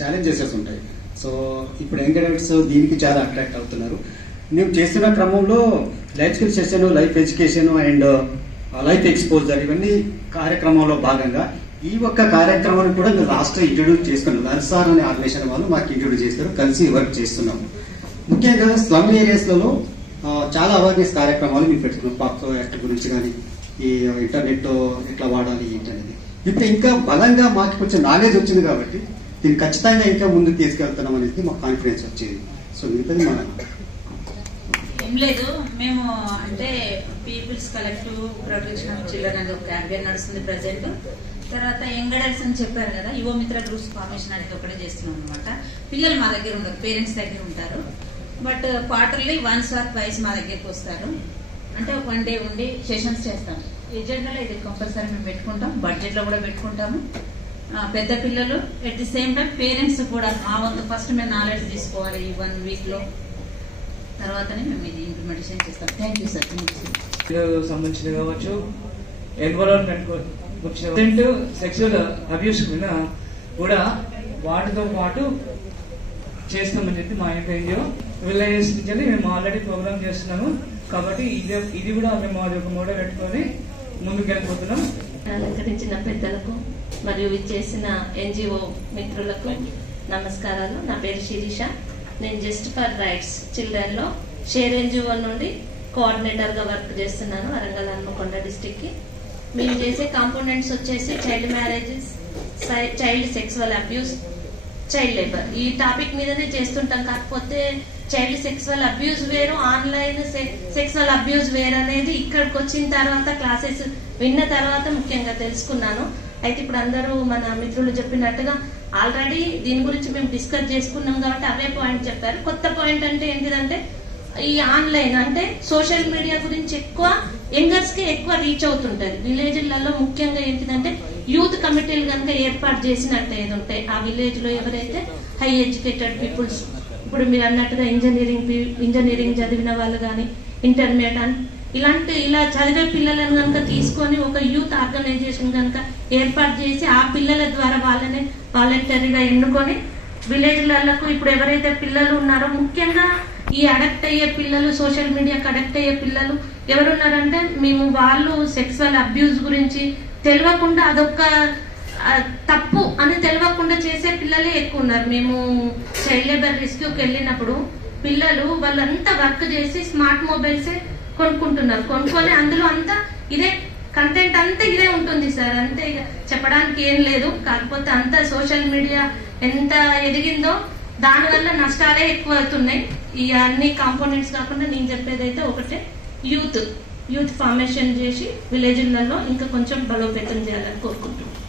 Challenges ఉంటాయి. So ఇప్పుడు young adults దీనికి చాలా అట్రాక్ట్ అవుతున్నారు. మేము చేస్తున్న క్రమంలో life skill session, life education and life exposure ఇవన్నీ కార్యక్రమంలో భాగంగా ఈ ఒక్క కార్యక్రమాన్ని కూడా మేము లాస్ట్ ఇంట్రొడ్యూస్ చేసుకున్నాం. నల్సార్ అనే ఆర్గనైజేషన్ వాళ్ళు మాకు ఇంట్రొడ్యూస్ చేస్తారు, కలిసి వర్క్ చేస్తున్నాము. ముఖ్యంగా స్లమ్ ఏరియాస్లలో చాలా అవేర్నెస్ కార్యక్రమాలు మేము పెట్టుకున్నాం. పాక్సో యాక్ట్ గురించి కానీ, ఈ ఇంటర్నెట్ ఎట్లా వాడాలి ఏంటనేది. ఇప్పుడు ఇంకా బలంగా మాకు కొంచెం నాలెడ్జ్ వచ్చింది కాబట్టి దీన్ని ఖచ్చితంగా ఇంకా ముందుకు తీసుకెళ్తున్నాం అనేది మాకు కాన్ఫిడెన్స్ వచ్చింది. సో మిగతాది మన ఏం లేదు, మేము అంటే people's collective protection of children అనేది ఒక క్యాంపెయిన్ నడుస్తుంది ప్రజెంట్. తర్వాత యంగ్ అడల్ట్స్ అని చెప్పారు కదా, యువ మిత్ర గ్రూప్స్ ఫార్మేషన్ అనేది ఒకటే చేస్తున్నాం అనమాట. పిల్లలు మా దగ్గర ఉండరు, పేరెంట్స్ దగ్గర ఉంటారు. But quarterly once or twice మా దగ్గరికి వస్తారు. అంటే ఒక 1 డే ఉండి సెషన్స్ చేస్తాం. ఎజెండాలో ఇది కంపల్సరీ మేము పెట్టుకుంటాం, బడ్జెట్ లో కూడా పెట్టుకుంటాము. పెద్ద పిల్లలు at the same time parents కూడా మా వంతు ఫస్ట్ మేము నాలెడ్జ్ తీసుకోవాలి ఈ 1 వీక్ లో, తర్వాతనే మేము ఇది ఇంప్లిమెంటేషన్ చేస్తాం. Thank you sir. సంబంధించింది కావచ్చు, ఎన్విరాన్మెంట్ సెక్సువల్ అబ్యూస్ కూడా వాటితో పాటు చేస్తామని చెప్పి మా ఎన్జిఓ విలేజెస్ నుంచి మేము ఆల్రెడీ ప్రోగ్రామ్ చేస్తున్నాము. కాబట్టి ఇది కూడా మేము అది ఒక మోడల్ పెట్టుకొని ముందుకు వెళ్ళిపోతున్నాం. అలంకరించిన పెద్దలకు మరియు విచ్చేసిన ఎన్జిఓ మిత్రులకు నమస్కారాలు. నా పేరు శిరీష. నేను జస్ట్ ఫర్ రైట్స్ చిల్డ్రన్ లో షేర్ ఎన్జిఓ నుండి కోఆర్డినేటర్ గా వర్క్ చేస్తున్నాను, వరంగల్ హన్మకొండ డిస్టిక్ కి. మేము చేసే కాంపోనెంట్స్ వచ్చేసి child marriages, child sexual abuse, child labour. ఈ టాపిక్ మీదనే చేస్తుంటాం. కాకపోతే చైల్డ్ సెక్సువల్ అబ్యూస్ వేరు, ఆన్లైన్ సెక్సువల్ అబ్యూస్ వేరు అనేది ఇక్కడికి వచ్చిన తర్వాత క్లాసెస్ విన్న తర్వాత ముఖ్యంగా తెలుసుకున్నాను. అయితే ఇప్పుడు అందరూ మన మిత్రులు చెప్పినట్టుగా ఆల్రెడీ దీని గురించి మేము డిస్కస్ చేసుకున్నాం కాబట్టి అవే పాయింట్ చెప్పారు. కొత్త పాయింట్ అంటే ఏంటిదంటే ఈ ఆన్లైన్ అంటే సోషల్ మీడియా గురించి ఎక్కువ యంగర్స్ కి ఎక్కువ రీచ్ అవుతుంటది. విలేజ్లలో ముఖ్యంగా ఏంటిదంటే యూత్ కమిటీలు కనుక ఏర్పాటు చేసినట్టు ఏది ఉంటాయి ఆ విలేజ్ లో ఎవరైతే హై ఎడ్యుకేటెడ్ పీపుల్స్, ఇప్పుడు మీరు అన్నట్టుగా ఇంజనీరింగ్ చదివిన వాళ్ళు కానీ, ఇంటర్మీడియట్ ఇలా చదివే పిల్లలను కనుక తీసుకొని ఒక యూత్ ఆర్గనైజేషన్ కనుక ఏర్పాటు చేసి ఆ పిల్లల ద్వారా వాళ్ళని వాలంటరీగా ఎన్నుకొని విలేజ్లకు ఇప్పుడు ఎవరైతే పిల్లలు ఉన్నారో ముఖ్యంగా ఈ అడక్ట్ అయ్యే పిల్లలు, సోషల్ మీడియాకి అడక్ట్ అయ్యే పిల్లలు ఎవరున్నారంటే మేము వాళ్ళు సెక్సువల్ అబ్యూస్ గురించి తెలియకుండా అదొక తప్పు అని తెలియకుండా చేసే పిల్లలే ఎక్కువ ఉన్నారు. మేము చైల్డ్ లేబర్ రెస్క్యూకి వెళ్ళినప్పుడు పిల్లలు వాళ్ళంతా వర్క్ చేసి స్మార్ట్ మొబైల్స్ కొనుక్కుంటున్నారు. కొనుక్కొని అందులో అంతా ఇదే కంటెంట్ అంతా ఇదే ఉంటుంది సార్. అంతే, చెప్పడానికి ఏం లేదు. కాకపోతే అంతా సోషల్ మీడియా ఎంత ఎదిగిందో దానివల్ల నష్టాలే ఎక్కువ అవుతున్నాయి. ఈ అన్ని కాంపోనెంట్స్ కాకుండా నేను చెప్పేది అయితే ఒకటే, యూత్ ఫార్మేషన్ చేసి విలేజ్లలో ఇంకా కొంచెం బలోపేతం చేయాలని కోరుకుంటున్నాను.